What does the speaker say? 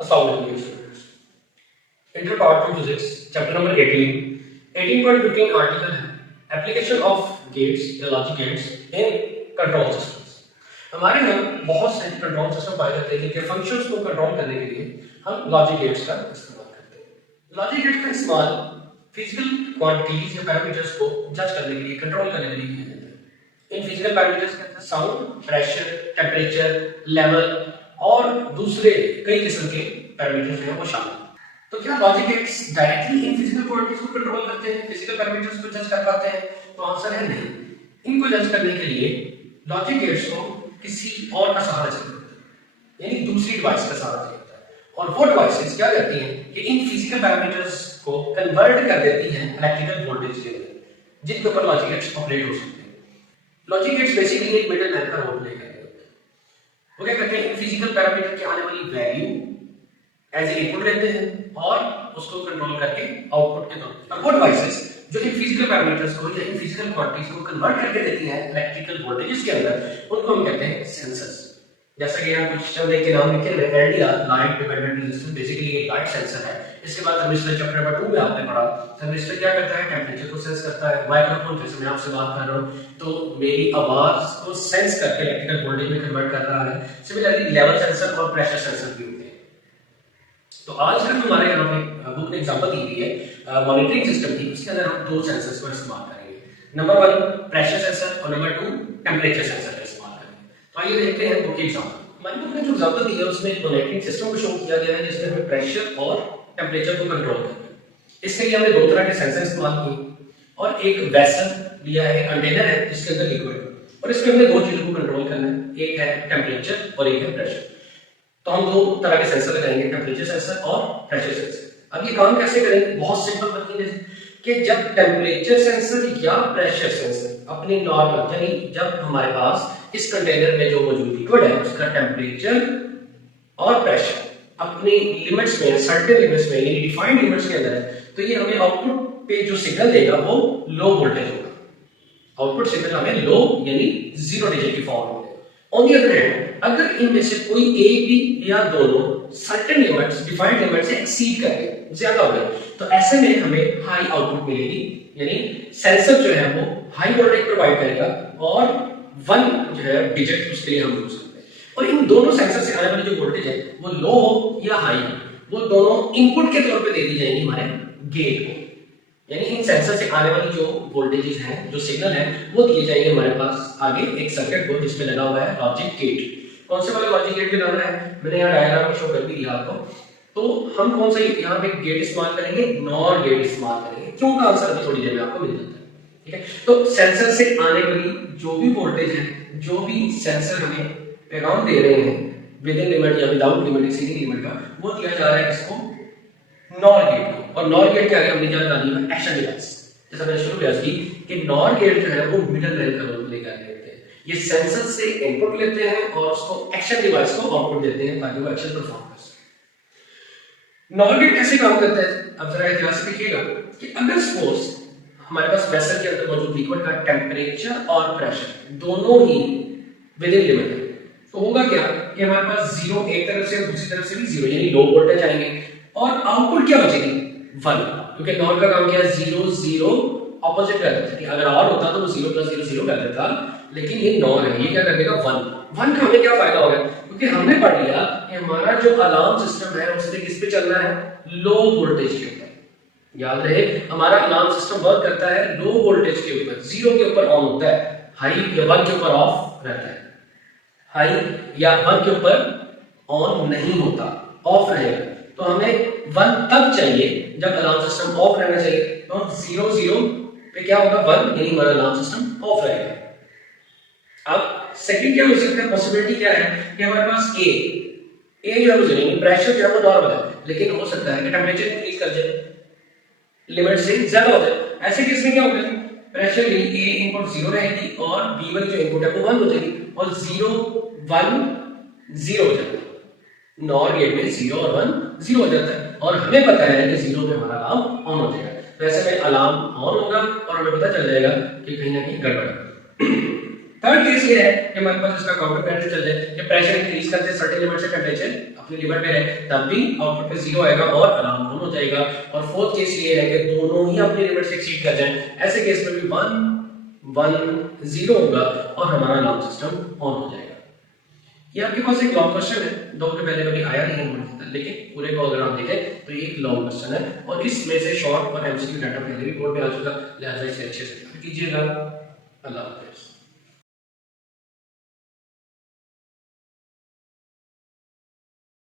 Assalamualaikum students. Intro part 2 physics chapter number 18. 18.15 article है application of gates या logic gates in control systems. हमारे यहाँ बहुत से कंट्रोल सिस्टम पाए जाते हैं जिनके फंक्शंस को कंट्रोल करने के लिए हम लॉजिक गेट्स का इस्तेमाल करते हैं। लॉजिक गेट्स का इस्तेमाल फिजिकल क्वांटिटीज या पैरामीटर्स को जज करने के लिए, कंट्रोल करने के लिए किया जाता है। इन फिजिकल पैरामीटर्स के अंदर साउंड, प्रेशर, टेम्परेचर, लेवल और दूसरे कई किस्म के पैरामीटर्स हैं वो शामिल। तो क्या logic gates directly in physical quantities को कंट्रोल करते हैं, फिजिकल पैरामीटर्स को जज कर पाते हैं? तो आंसर है नहीं। इनको जज करने के लिए लॉजिक गेट्स को किसी और का सहारा चाहिए होता है, यानी दूसरी डिवाइस का सहारा चाहिए होता है। और वो डिवाइसेस क्या करती हैं कि इन फिजिकल पैरामीटर्स को कन्वर्ट कर देती हैं इलेक्ट्रिकल वोल्टेज के अंदर, जिनके ऊपर लॉजिक गेट्स ऑपरेट हो सकते हैं। लॉजिक गेट्स बेसिकली एक मिडल मैन का रोल प्ले करते हैं। वो क्या करते हैं, इन फिजिकल पैरामीटर के आने वाली वैल्यू एज इनपुट लेते हैं और उसको कंट्रोल करके आउटपुट के तौर पर वो डिवाइसेस जो इन फिजिकल पैरामीटर्स को या इन फिजिकल क्वांटिटीज को कन्वर्ट करके देती हैं इलेक्ट्रिकल वोल्टेजेस के अंदर, उनको हम कहते हैं सेंसर्स। जैसा कि यहाँ कुछ सिस्टम देख के नाम लिखे हैं, LDR light dependent resistance, basically ये लाइट सेंसर है। इसके बाद थर्मिस्टर चैप्टर नंबर 2 में आपने पढ़ा, थर्मिस्टर क्या करता है, टेंपरेचर को सेंस करता है। माइक्रोफोन जैसे मैं आपसे बात कर रहा हूँ तो मेरी आवाज को सेंस करके इलेक्ट्रिकल वोल्टेज में कन्वर्ट कर रहा है। सिमिलरली लेवल सेंसर और प्रेशर सेंसर भी होते हैं। तो आज हम हमारे यहाँ पे बुक ने एग्जांपल दी हुई है मॉनिटरिंग सिस्टम की, उसके अंदर हम दो सेंसर्स को इस्तेमाल करेंगे। नंबर 1 प्रेशर सेंसर और नंबर 2 टेंपरेचर सेंसर का इस्तेमाल करेंगे। तो आइए देखते हैं बुक के एग्जांपल। हमारी बुक ने जो एग्जांपल दी है उसमें एक मॉनिटरिंग सिस्टम को शो किया गया है जिसमें हमें प्रेशर और टेंपरेचर को कंट्रोल करना है। इसके लिए हमने दो तरह के सेंसर इस्तेमाल किए और एक वेसल लिया है, कंटेनर है जिसके अंदर लिक्विड है, और इसमें हमने दो चीजों को कंट्रोल करना है, एक है टेंपरेचर और एक है प्रेशर। तो हम दो तरह के सेंसर लगाएंगे, टेंपरेचर सेंसर और प्रेशर सेंसर। अब ये काम कैसे करेंगे, बहुत सिंपल तरीके से कि जब टेंपरेचर सेंसर या प्रेशर सेंसर अपने नॉर्मल, यानी जब हमारे पास इस कंटेनर में जो मौजूद लिक्विड है उसका टेंपरेचर और प्रेशर अपनी लिमिट्स में, सर्टेन लिमिट्स में, यानी डिफाइंड लिमिट्स के अंदर है, तो ये हमें आउटपुट पे जो सिग्नल देगा वो लो वोल्टेज होगा। आउटपुट सिग्नल हमें लो यानी 0 डिजिट की फॉर्म में देगा। ऑन द अदर हैंड अगर इनमें से कोई एक भी या दोनों सर्टेन लिमिट्स, डिफाइंड लिमिट से एक्सीड कर गए, ज्यादा हो गए, तो ऐसे में हमें हाई आउटपुट मिलेगी, यानी सेंसर जो है वो हाई वोल्टेज प्रोवाइड करेगा और 1 जो है डिजिट उसके लिए हम यूज करते हैं। और इन दोनों सेंसर से आने वाली जो वोल्टेज है वो लो हो या हाई हो, वो दोनों इनपुट के तौर पे दे दी जाएंगी हमारे गेट को। यानी इन सेंसर से आने वाली जो वोल्टेजेस हैं, जो सिग्नल है, वो दिए जाएंगे हमारे पास आगे एक सर्किट बोर्ड जिसमें लगा हुआ है लॉजिक गेट। कौन से वाले लॉजिक गेट लगाना है मैंने यहाँ डायग्राम में शो कर भी दिया आपको। तो हम कौन सा यहाँ पे गेट इस्तेमाल करेंगे, नॉर गेट इस्तेमाल करेंगे। क्यों का आंसर अभी थोड़ी देर में आपको मिल जाता है, ठीक है। तो सेंसर से आने वाली जो भी वोल्टेज है, जो भी सेंसर हमें पैगाम दे रहे हैं विद इन लिमिट या विदाउट लिमिट, एक्सीडिंग लिमिट का, वो दिया जा रहा है इसको नॉर गेट को। और नॉर गेट के आगे हमने क्या डाली है, एक्शन डिवाइस। जैसा मैंने शुरू किया थी कि नॉर गेट जो है वो मिडल मैन का रोल प्ले कर रहे हैं। ये सेंसर से इनपुट लेते हैं और उसको एक्शन डिवाइस को आउटपुट देते हैं ताकि वो एक्शन परफॉर्म कर सके। नॉर गेट कैसे काम करता है, अब जरा ध्यान से देखिएगा कि अगर सपोज हमारे पास वेसल के अंदर मौजूद लिक्विड का टेंपरेचर और प्रेशर दोनों ही विद इन लिमिट है, तो होगा क्या कि हमारे पास 0 एक तरफ से और दूसरी तरफ से भी 0, यानी लो वोल्टेज आएंगे और आउटपुट क्या बचेगी 1, क्योंकि नॉर का काम क्या है, 0 0 ऑपोजिट कर देता है। अगर और होता तो वो 0 + 0 0 कर देता, लेकिन ये नॉर है, ये क्या कर देगा 1 का। हमें क्या फायदा होगा, क्योंकि हमने पढ़ लिया कि हमारा जो अलार्म सिस्टम है उससे किस पे चलना है, लो वोल्टेज के ऊपर। याद रहे हमारा अलार्म सिस्टम वर्क करता है लो वोल्टेज के ऊपर, 0 के ऊपर ऑन होता है, हाई या 1 के ऊपर ऑफ रहता है। हाई या 1 के ऊपर ऑन नहीं होता, ऑफ रहेगा। तो हमें 1 तब चाहिए जब अलार्म सिस्टम ऑफ रहना चाहिए। तो 0 0 पे क्या होगा 1, यानी हमारा अलार्म सिस्टम ऑफ रहेगा। अब सेकंड क्या हो सकता है, पॉसिबिलिटी क्या है कि हमारे पास ए जो है वो यानी प्रेशर जो है वो नॉर्मल है, लेकिन हो सकता है कि टेंपरेचर इंक्रीज कर जाए, लिमिट से ज्यादा हो जाए। ऐसे केस में क्या होगा, प्रेशर यानी ए इनपुट 0 रहेगी और बी वाली जो इनपुट है वो 1 हो जाएगी और 0 1 0 हो जाता है। नॉर गेट में 0 और 1 0 हो जाता है और हमें पता है कि 0 पे हमारा अलार्म ऑन हो जाएगा। तो ऐसे में अलार्म ऑन होगा और हमें पता चल जाएगा कि कहीं ना कहीं गड़बड़ है। थर्ड केस ये है कि हमारे पास इसका काउंटर पैरेंट चल जाए कि प्रेशर इंक्रीज करते सर्टेन लिमिट से टेंपरेचर अपनी लिमिट पे रहे, तब भी आउटपुट पे जीरो आएगा और अलार्म ऑन हो जाएगा। और फोर्थ केस ये है कि दोनों ही अपनी लिमिट से एक्सीड कर जाएं, ऐसे केस में भी 1 1 0 होगा और हमारा अलार्म सिस्टम ऑन हो जाएगा। ये आपके पास एक लॉन्ग क्वेश्चन है, दो के पहले कभी आया नहीं है, लेकिन पूरे को अगर आप देखें तो ये एक लॉन्ग क्वेश्चन है और इसमें से शॉर्ट और एमसीक्यू डाटा पहले भी बोर्ड पे आ चुका, लिहाजा इसे अच्छे से कीजिएगा। अल्लाह हाफिज़।